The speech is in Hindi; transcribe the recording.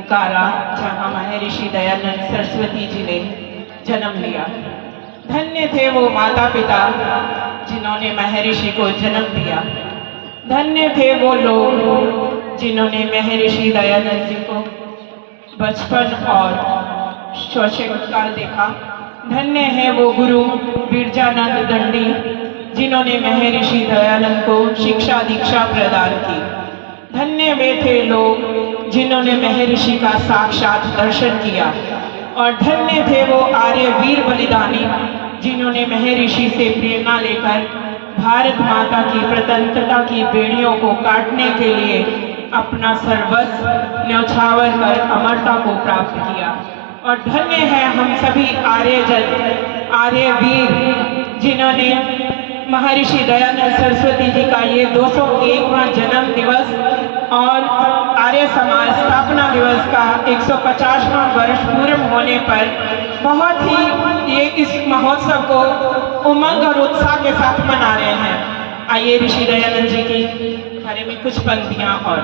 ओंकारा, जहाँ महर्षि दयानंद सरस्वती जी ने जन्म लिया। धन्य थे वो माता पिता जिन्होंने महर्षि को जन्म दिया। धन्य थे वो लोग जिन्होंने महर्षि दयानंद जी को बचपन और शैशवकाल देखा। धन्य है वो गुरु बिरजानंद दंडी जिन्होंने महर्षि दयानंद को शिक्षा दीक्षा प्रदान की। धन्य वे थे लोग जिन्होंने महर्षि का साक्षात दर्शन किया। और धन्य थे वो आर्य वीर बलिदानी जिन्होंने महर्षि से प्रेरणा लेकर भारत माता की स्वतंत्रता की बेड़ियों को काटने के लिए अपना सर्वस्व न्यौछावर कर अमरता को प्राप्त किया। और धन्य है हम सभी आर्यजन, आर्य वीर जिन्होंने महर्षि दयानंद सरस्वती जी का ये 201वां जन्म दिवस और आर्य समाज स्थापना दिवस का 150वां वर्ष पूर्ण होने पर बहुत ही ये इस महोत्सव को उमंग और उत्साह के साथ मना रहे हैं। आइए ऋषि दयानंद जी के बारे में कुछ पंक्तियां और